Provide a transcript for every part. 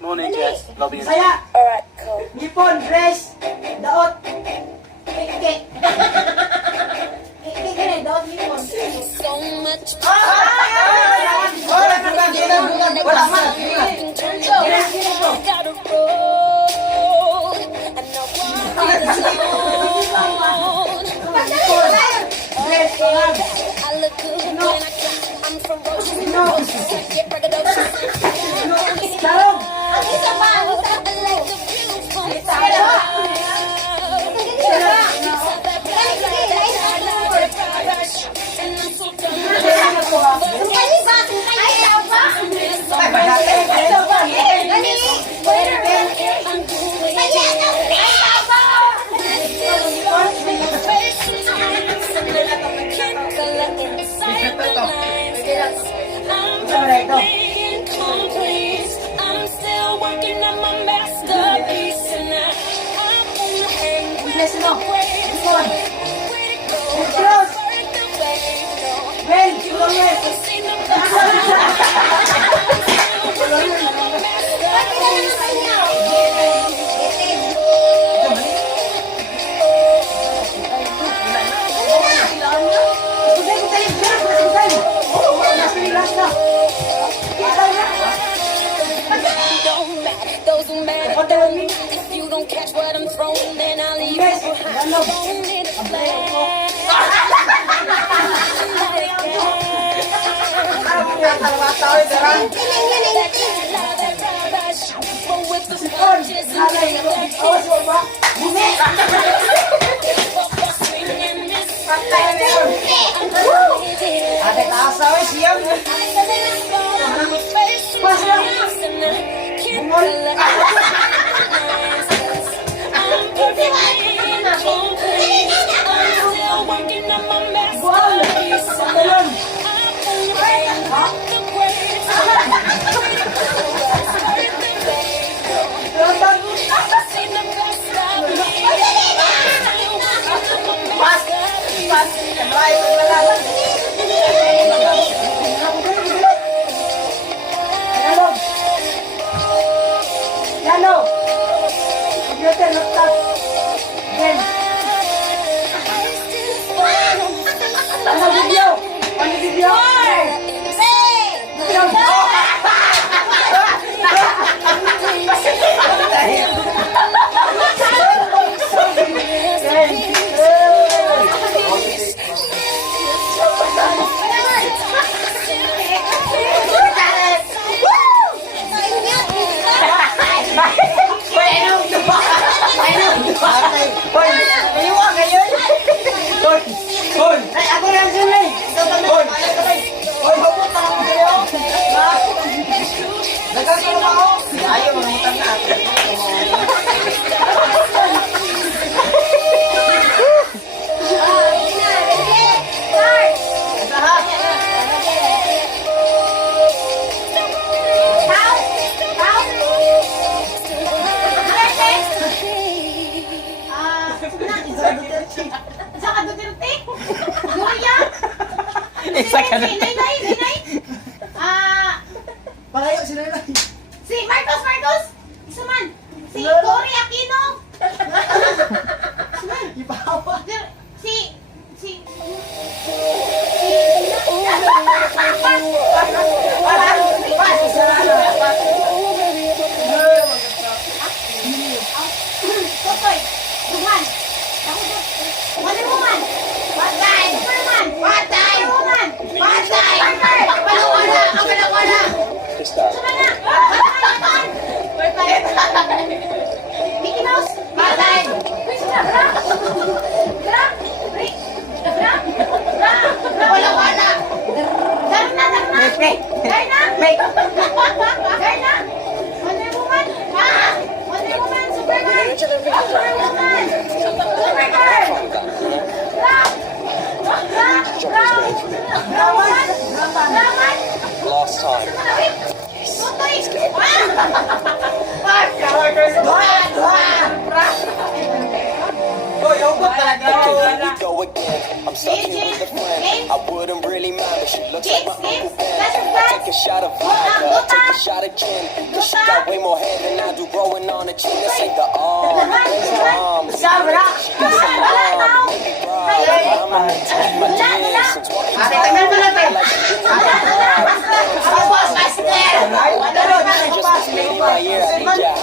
Morning, Jess. Lobby. Saya. Alright, cool. Nipon, dress, daot. Kike. Kike na, daot nipon. So much. Wala man. Gotta roll. And no one is alone. I look good when I come. I'm ferocious. Get braggadocious. Sarong. I like the view from the side. And I'm so done. I'm still working on my masterpiece, and I'm gonna hang with the great one. Those who matter don't. If you don't catch what I'm throwing, then I'll leave you behind. Don't need a Palayo sila na. Si Marcos! Isa man! Si Cory Aquino! Ipahawa. Si... Totoy! Duman! Wonder Woman! Watay! Superman! Watay! Woman! Watay! Palawala! Ang palawala! Sumana! Watay! Mickey Mouse! Watay! Wala-wala! Darna! Darna! Darna! Wonder Woman! Wonder Woman! Superman! Superwoman! Supergirl! Raman! Raman! Raman! Lost time. Tutoy! Okay, here we go again. I'm stuck here with a friend. I wouldn't really mind, but she looks like my Uncle Ben. I take a shot of vodka, I take a shot of gin. Cause she got way more hair than I do growing on a chin. This ain't the arm, it's the arms. She got some arm, maybe broad. I'ma maintain my distance. Walking tall, like she been in my car. She just whispered in my ear, I need ya.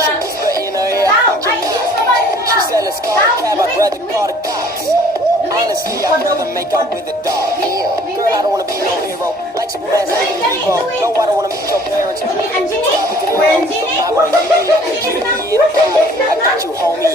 She whispered in her ear, I need ya. She said, let's call a cab, I'd rather call the cops. Honestly, I'd rather make out with a dog. Girl, I don't wanna be no hero. Like Superman saving people. No, I don't wanna meet your parents. Anjini? I got you, homie.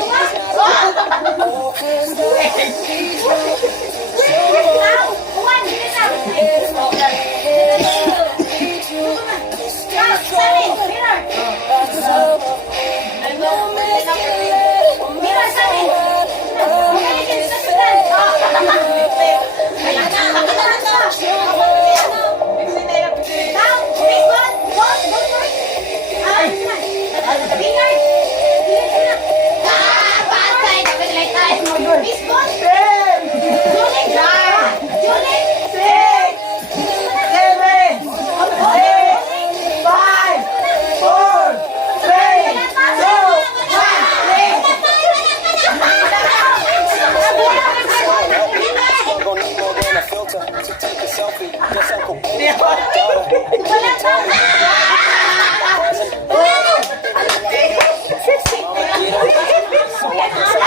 It's not gonna need more than a filter to take a selfie. Guess Uncle Ben got a daughter. Hey, can you tell me? Present. Mama, get up. So I can say,